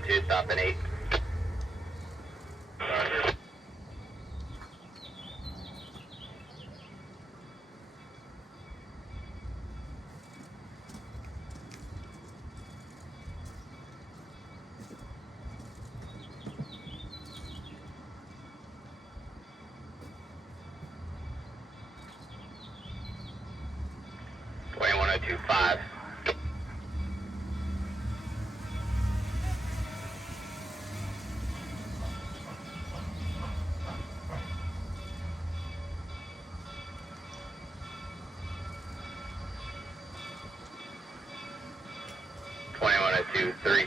2102, stop at 8. Five. Three.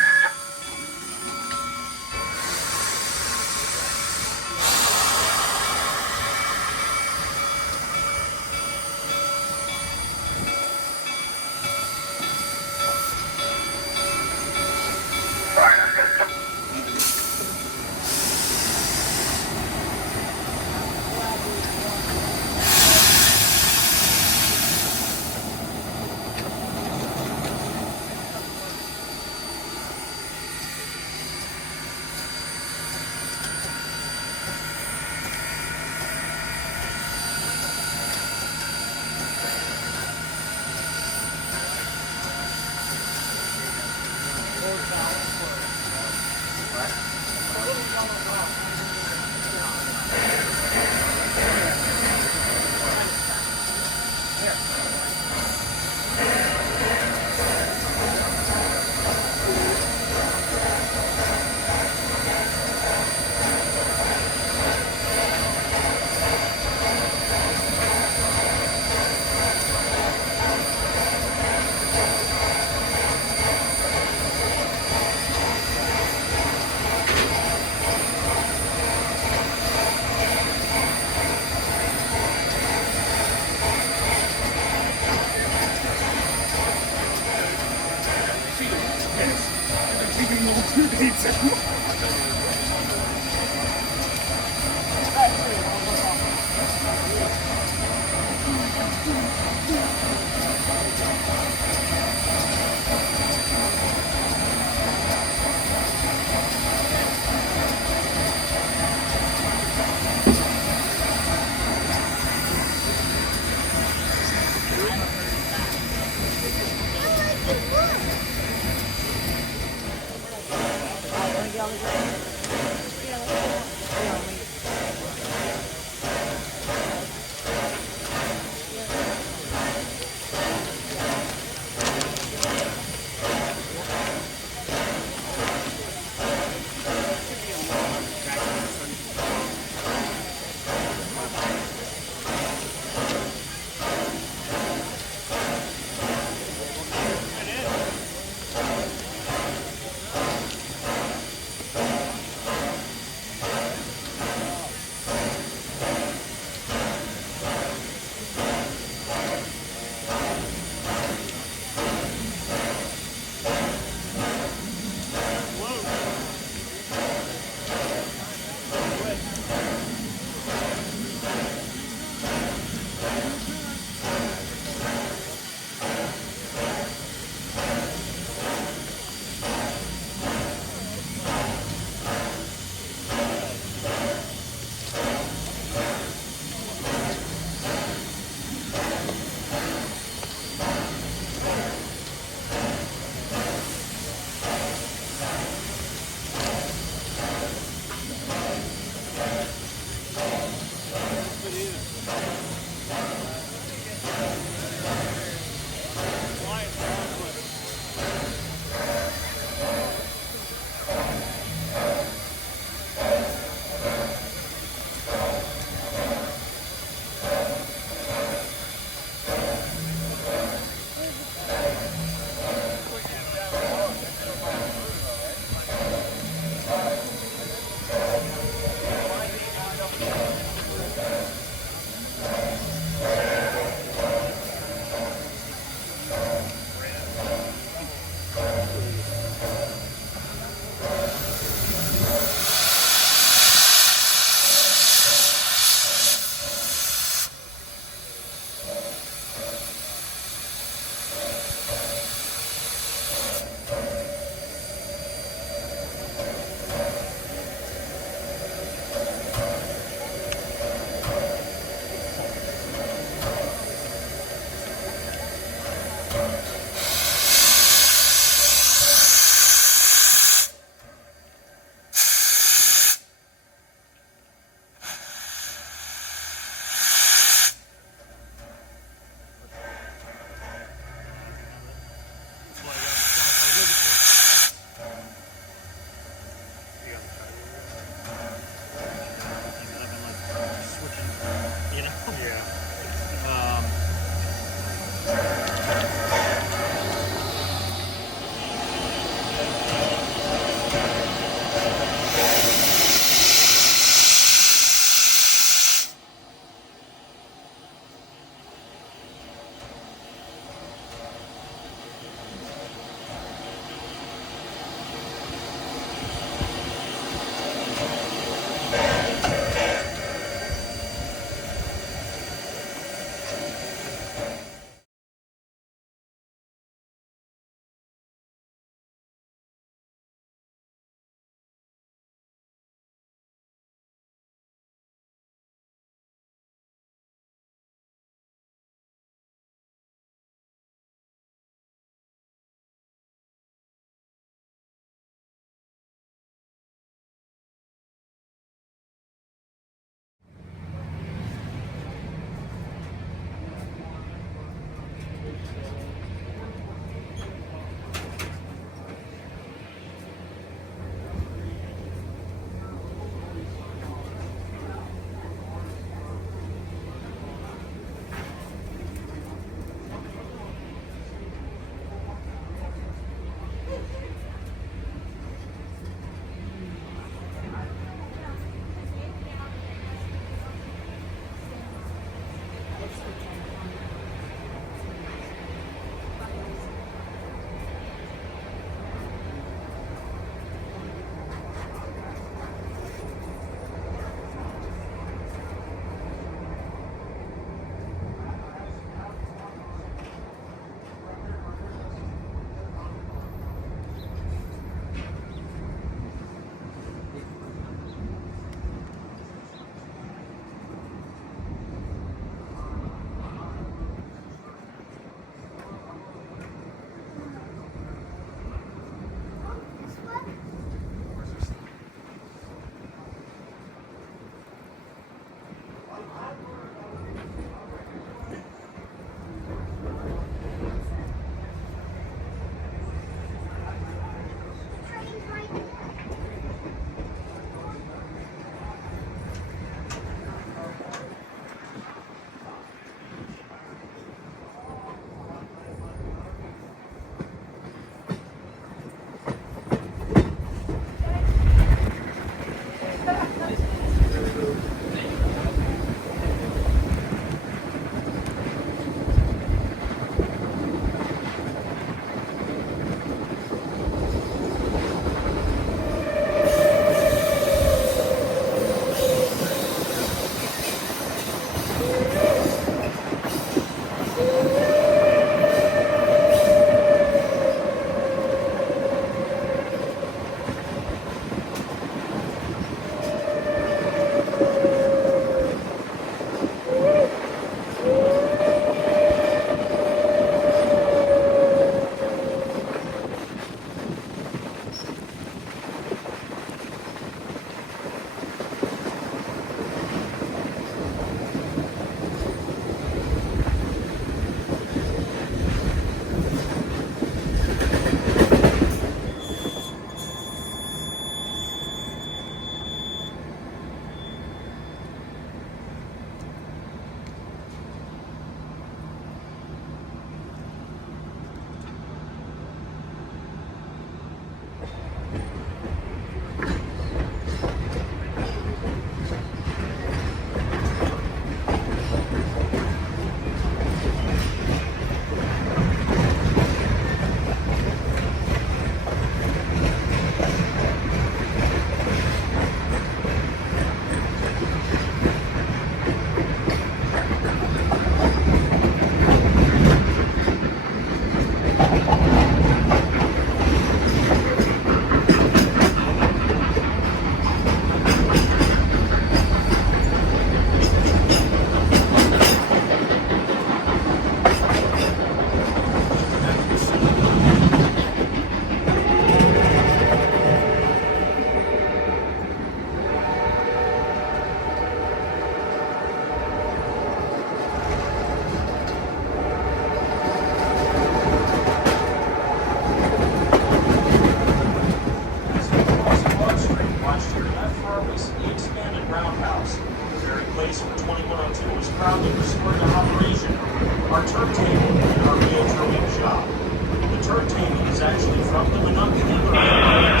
is actually from the Monongahela Railroad in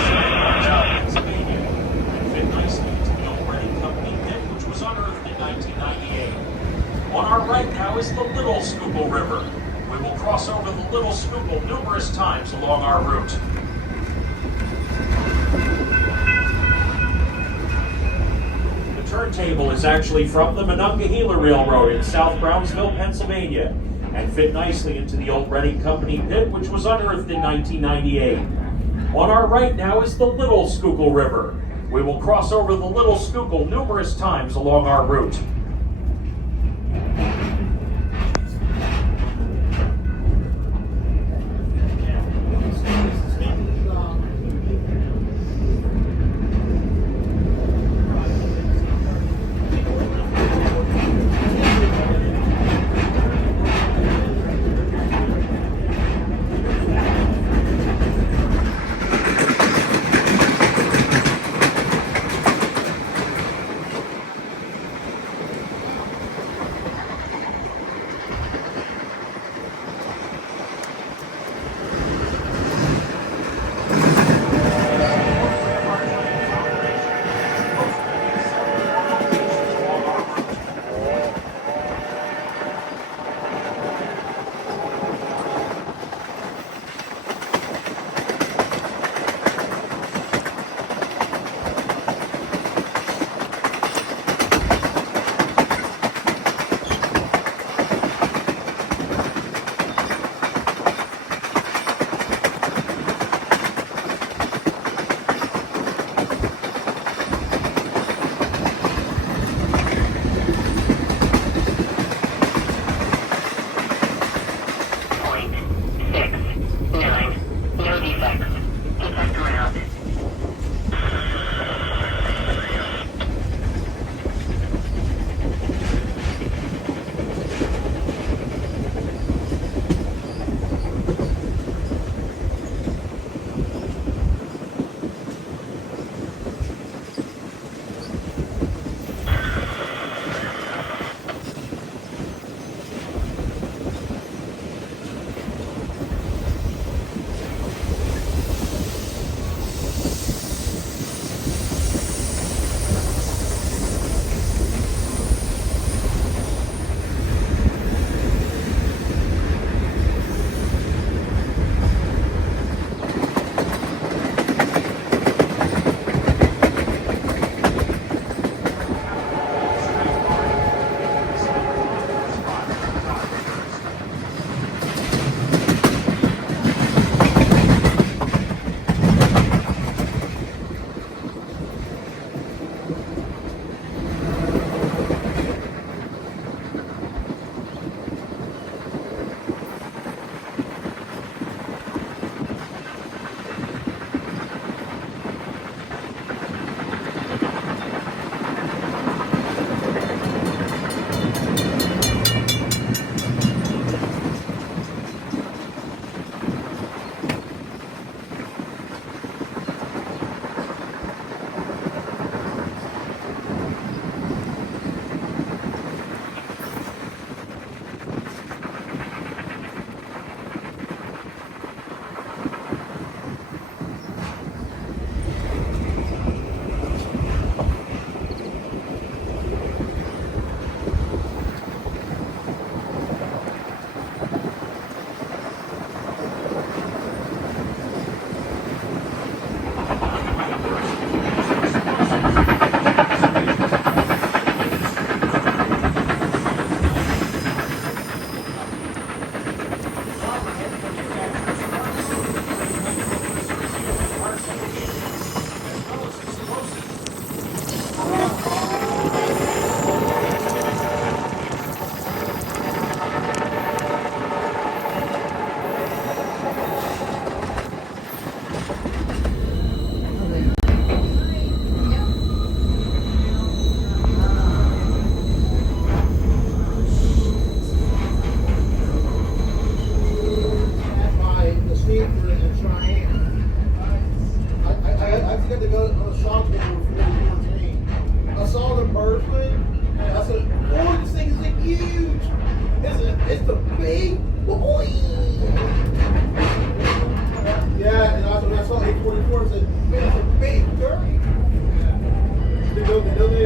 South Pennsylvania and fit nicely into the old Reading Company pit, which was unearthed in 1998. On our right now is the Little Schuylkill River. We will cross over the Little Schuylkill numerous times along our route. The turntable is actually from the Monongahela Railroad in South Brownsville, Pennsylvania, and fit nicely into the old Reading Company pit, which was unearthed in 1998. On our right now is the Little Schuylkill River. We will cross over the Little Schuylkill numerous times along our route.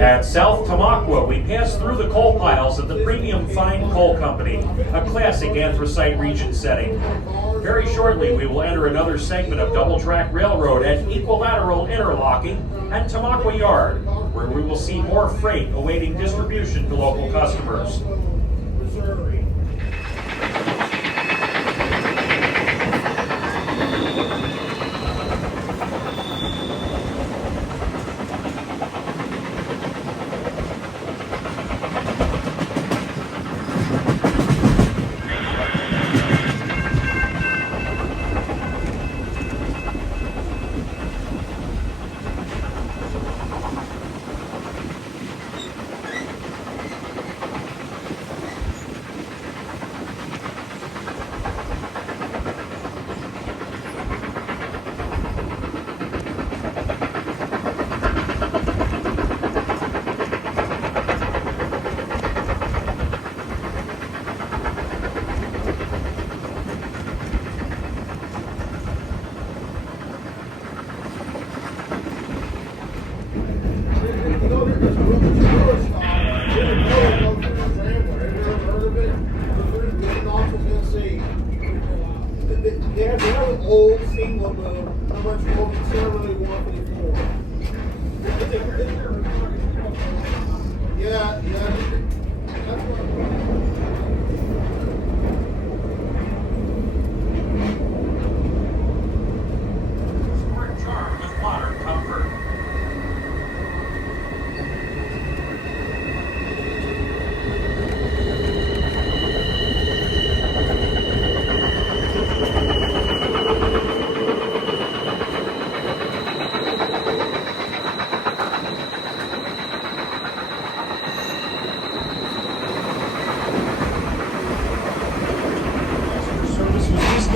At South Tamaqua, we pass through the coal piles of the Premium Fine Coal Company, a classic anthracite region setting. Very shortly, we will enter another segment of double-track railroad at Equilateral Interlocking and Tamaqua Yard, where we will see more freight awaiting distribution to local customers. They have an old single move, how much more conservative want before. Yeah. That's what Sport charm with modern comfort.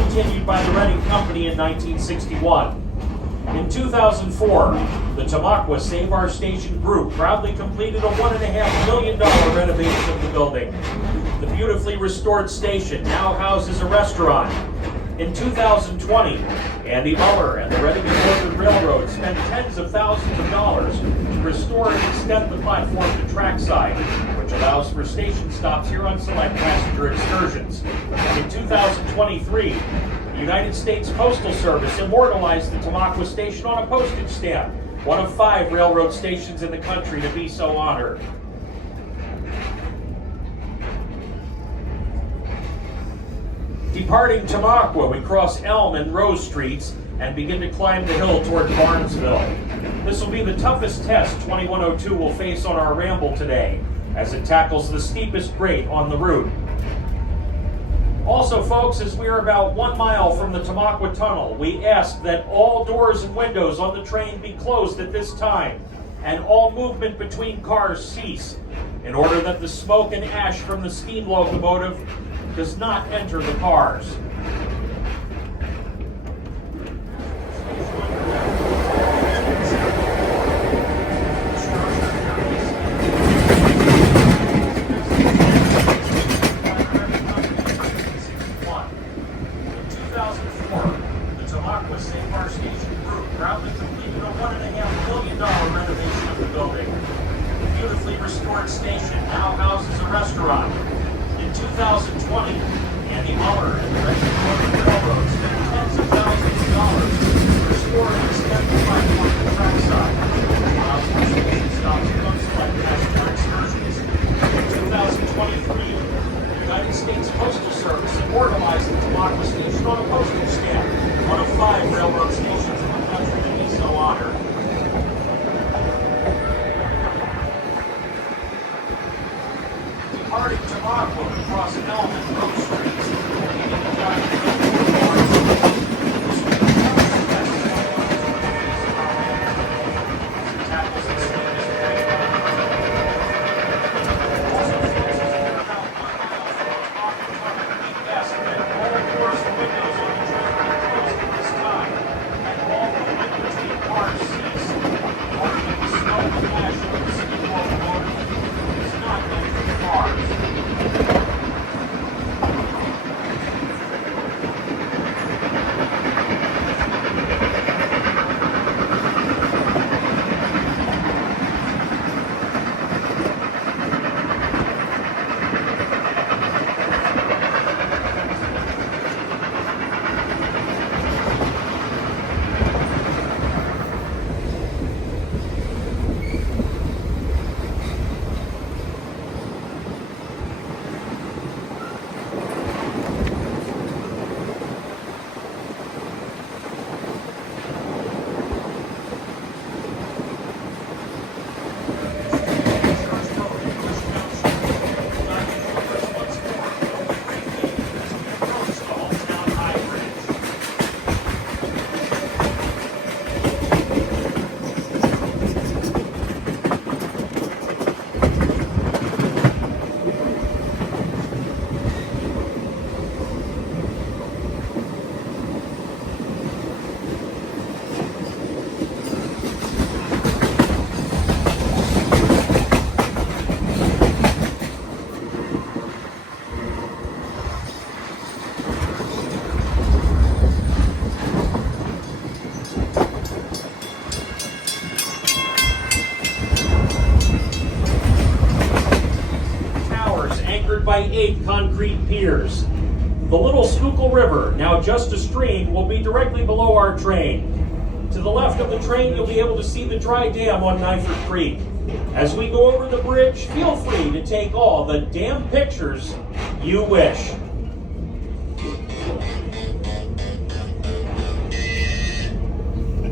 Continued by the Reading Company in 1961. In 2004, the Tamaqua Save Our Station group proudly completed a $1.5 million renovation of the building. The beautifully restored station now houses a restaurant. In 2020, Andy Muller and the Reading and Northern Railroad spent tens of thousands of dollars to restore and extend the platform to trackside, which allows for station stops here on select passenger excursions. In 2023, the United States Postal Service immortalized the Tamaqua station on a postage stamp, one of 5 railroad stations in the country to be so honored. Departing Tamaqua, we cross Elm and Rose Streets and begin to climb the hill toward Barnesville. This will be the toughest test 2102 will face on our ramble today, as it tackles the steepest grade on the route. Also, folks, as we are about 1 mile from the Tamaqua Tunnel, we ask that all doors and windows on the train be closed at this time, and all movement between cars cease, in order that the smoke and ash from the steam locomotive does not enter the cars. Station now houses a restaurant. In 2020, Andy Muller and the Reading and Northern Railroad spent tens of thousands of dollars to restore and extend the platform to trackside, which allows for station stops on select passenger excursions. In 2023, the United States Postal Service immortalized the Tamaqua station on a postage stamp, one of 5 railroad stations in the country to be so honored. Departing Tamaqua, we cross Elm and Rose Streets. 28 concrete piers. The Little Schuylkill River, now just a stream, will be directly below our train. To the left of the train, you'll be able to see the dry dam on Knifer Creek. As we go over the bridge, feel free to take all the damn pictures you wish.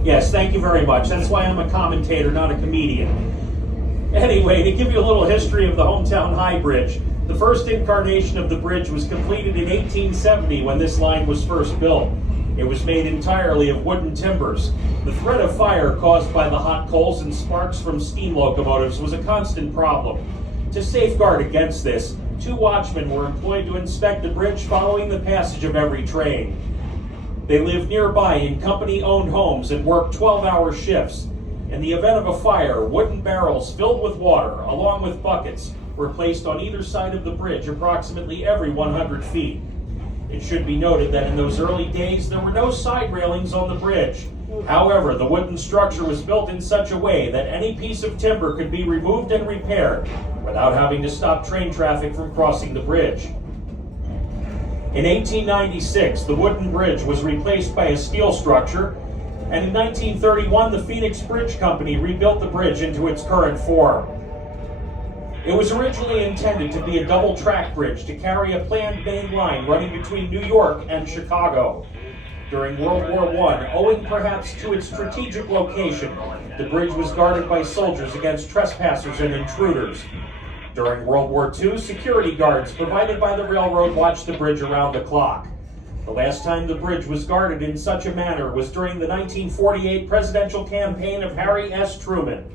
Yes, thank you very much. That's why I'm a commentator, not a comedian. Anyway, to give you a little history of the Hometown High Bridge, the first incarnation of the bridge was completed in 1870 when this line was first built. It was made entirely of wooden timbers. The threat of fire caused by the hot coals and sparks from steam locomotives was a constant problem. To safeguard against this, 2 watchmen were employed to inspect the bridge following the passage of every train. They lived nearby in company-owned homes and worked 12-hour shifts. In the event of a fire, wooden barrels filled with water, along with buckets, were placed on either side of the bridge approximately every 100 feet. It should be noted that in those early days, there were no side railings on the bridge. However, the wooden structure was built in such a way that any piece of timber could be removed and repaired without having to stop train traffic from crossing the bridge. In 1896, the wooden bridge was replaced by a steel structure, and in 1931, the Phoenix Bridge Company rebuilt the bridge into its current form. It was originally intended to be a double-track bridge to carry a planned main line running between New York and Chicago. During World War I, owing perhaps to its strategic location, the bridge was guarded by soldiers against trespassers and intruders. During World War II, security guards provided by the railroad watched the bridge around the clock. The last time the bridge was guarded in such a manner was during the 1948 presidential campaign of Harry S. Truman.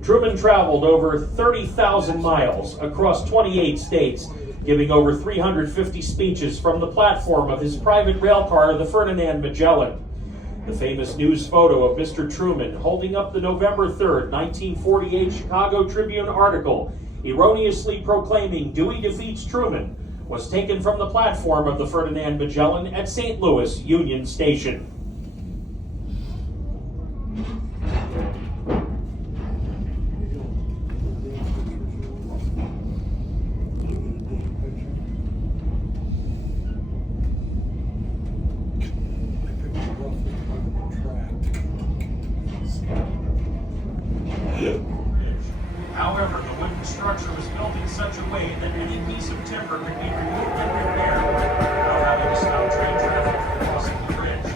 Truman traveled over 30,000 miles across 28 states, giving over 350 speeches from the platform of his private rail car, the Ferdinand Magellan. The famous news photo of Mr. Truman holding up the November 3rd, 1948 Chicago Tribune article erroneously proclaiming Dewey defeats Truman was taken from the platform of the Ferdinand Magellan at St. Louis Union Station. However, the wooden structure was built in such a way that any piece of timber could be removed and repaired without having to stop train traffic from crossing the bridge.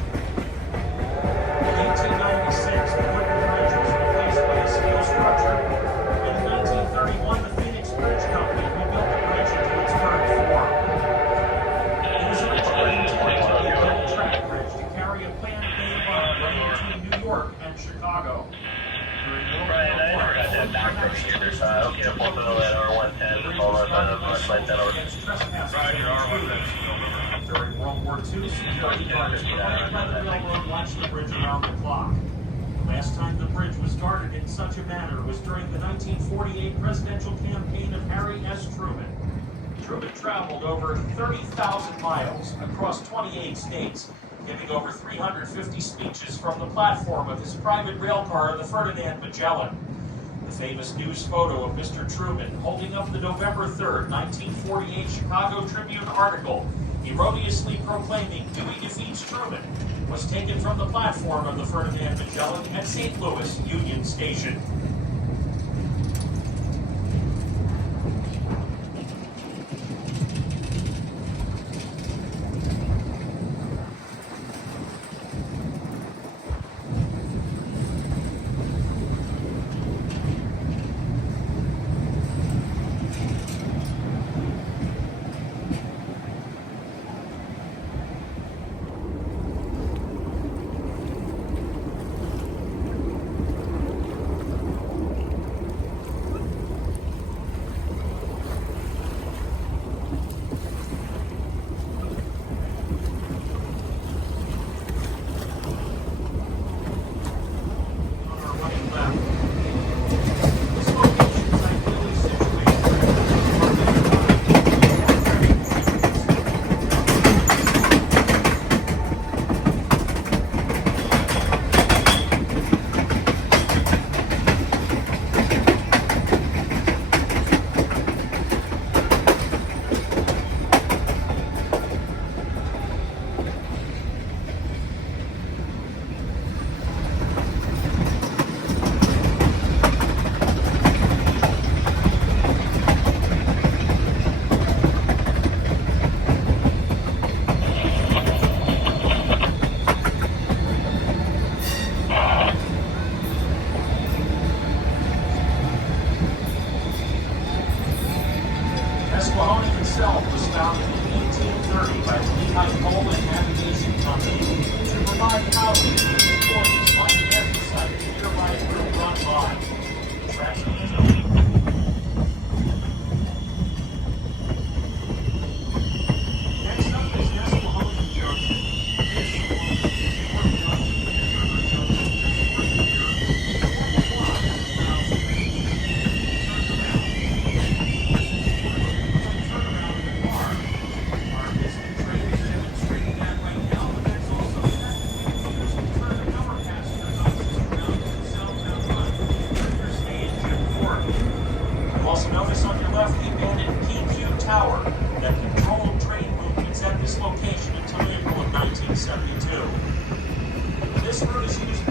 In 1896, the wooden bridge was replaced by a steel structure, and in 1931, the Phoenix Bridge Company rebuilt the bridge into its current form. It was originally intended to be a double-track bridge to carry a planned main line running between New York and Chicago. During World War I, Okay, to fulfill that R110, just hold on to North Line 10 over. During World War II, security guards provided by the railroad watched the bridge around the clock. The last time the bridge was guarded in such a manner was during the 1948 presidential campaign of Harry S. Truman. Truman traveled over 30,000 miles across 28 states, giving over 350 speeches from the platform of his private rail car, the Ferdinand Magellan. The famous news photo of Mr. Truman holding up the November 3rd, 1948 Chicago Tribune article erroneously proclaiming Dewey defeats Truman was taken from the platform of the Ferdinand Magellan at St. Louis Union Station.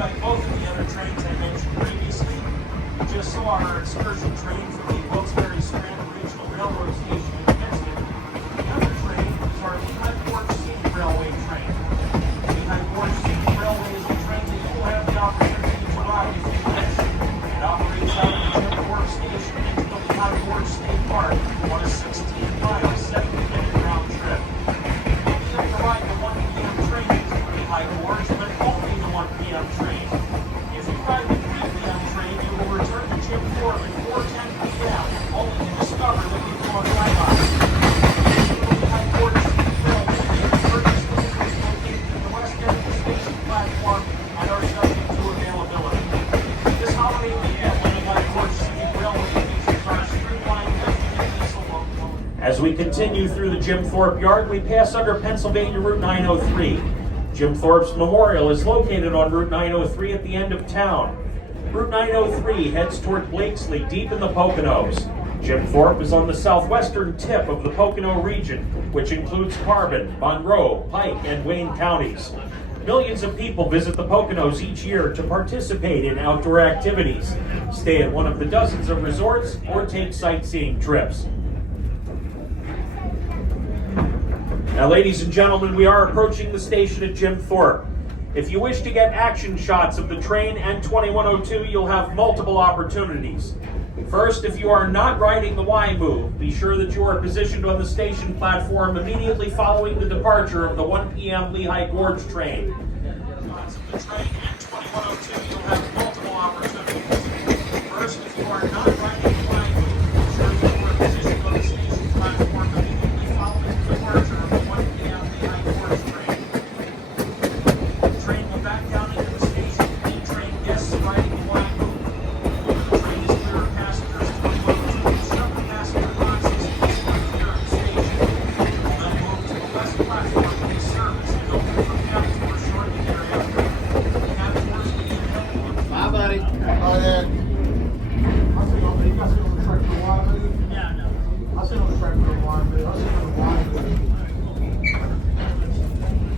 like both of the other trains I mentioned previously, we just saw our excursion train from the Wilkes-Barre Strand Regional Railroad Station in Princeton. The other train is our Lehigh Gorge Scenic Railway train. Lehigh Gorge Scenic Railway is a train that you will have the opportunity to ride if you wish. It operates out of the Jim Thorpe Station into the Lehigh Gorge State Park on a 16-mile, 7-minute round trip. You have to ride the 1 p.m. train into Lehigh Gorge, but only the 1 p.m. train. If you ride the 3 p.m. train, you will return to Jim Thorpe at 4:10 p.m., only to discover that you've gone right on. The Lehigh Gorge Scenic Railway purchase tickets located in the west end of the station platform and are subject to availability. This holiday weekend, the Lehigh Gorge Scenic Railway features our streamlined diesel locomotive. As we continue through the Jim Thorpe Yard, we pass under Pennsylvania Route 903. Jim Thorpe's Memorial is located on Route 903 at the end of town. Route 903 heads toward Blakesley, deep in the Poconos. Jim Thorpe is on the southwestern tip of the Pocono region, which includes Carbon, Monroe, Pike, and Wayne counties. Millions of people visit the Poconos each year to participate in outdoor activities, stay at one of the dozens of resorts, or take sightseeing trips. Now, ladies and gentlemen, we are approaching the station at Jim Thorpe. If you wish to get action shots of the train and 2102, you'll have multiple opportunities. First, if you are not riding the Y move, be sure that you are positioned on the station platform immediately following the departure of the 1 p.m. Lehigh Gorge train. Shots of the train and 2102, you'll have multiple opportunities. First, if you are not riding the Y move, be sure that you are positioned on the station platform immediately following the departure of the 1 p.m. Lehigh Gorge train. The train will back down into the station and train guests riding the Y move. The train is clear of passengers. 2102 shut the passenger boxes and clear of the station. It will then move to the west platform to be serviced and open for cabin tours shortly thereafter. Cabin tours will be available. Bye, buddy. Bye, Dad. I see on the track for the water move. Yeah, no. I see on the track for the water move. I see on the water move.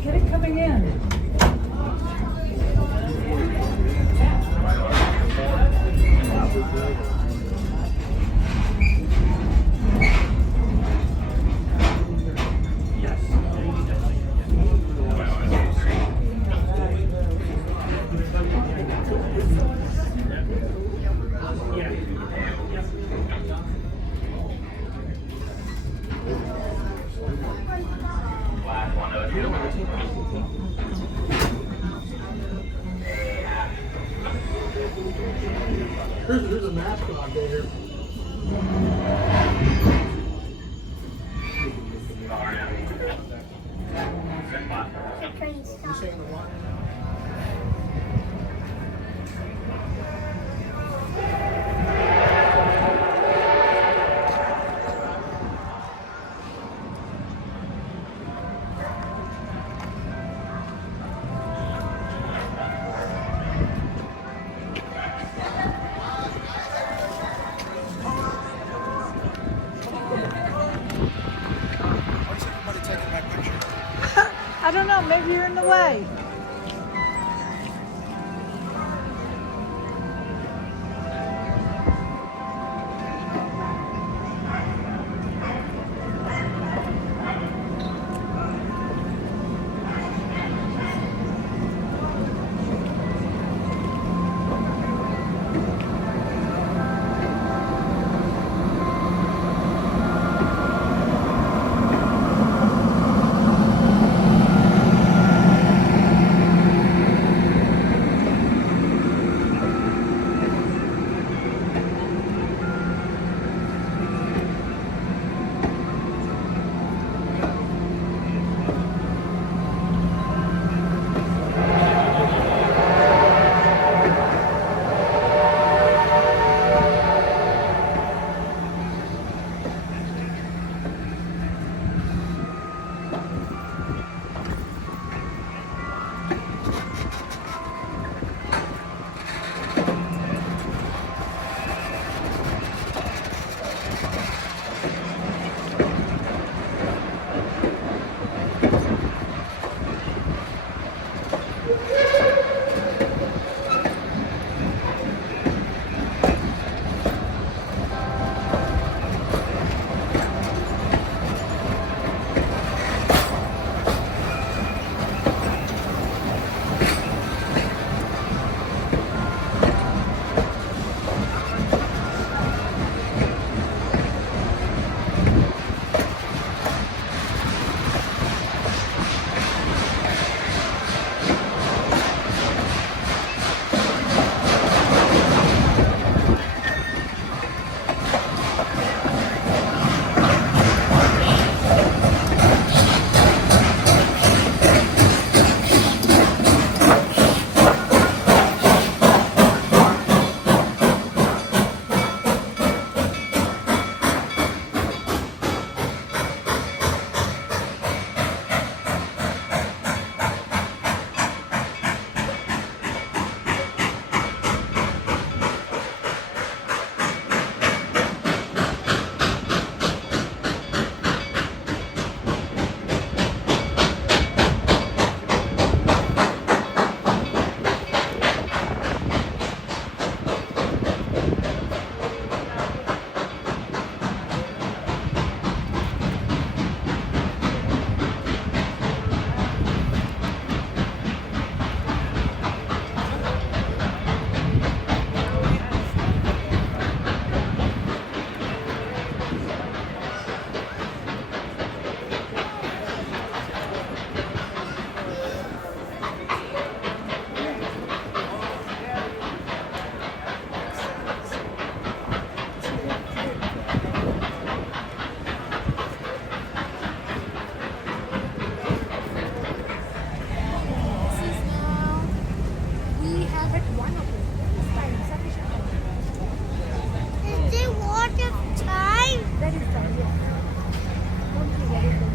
Get it coming in. There's a mascot there. You saying the what? I don't know, maybe you're in the way. Is there water time? That is time, yes. Don't be worried.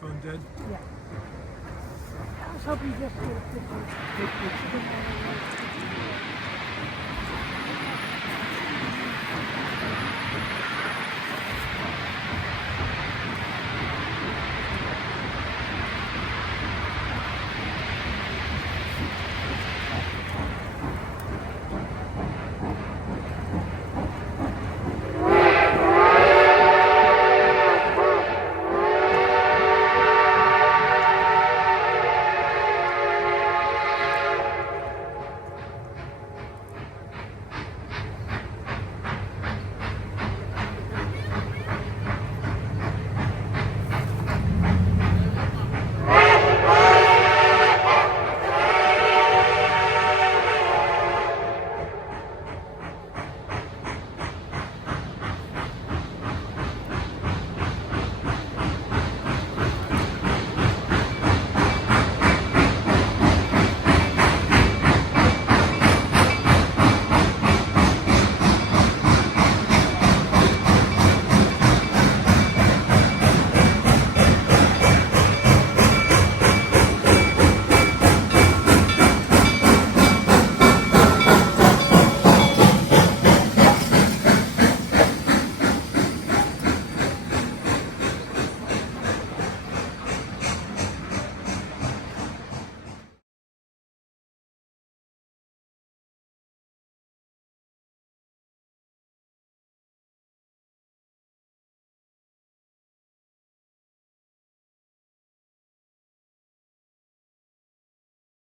phone dead? Yeah. I was hoping just to get a picture.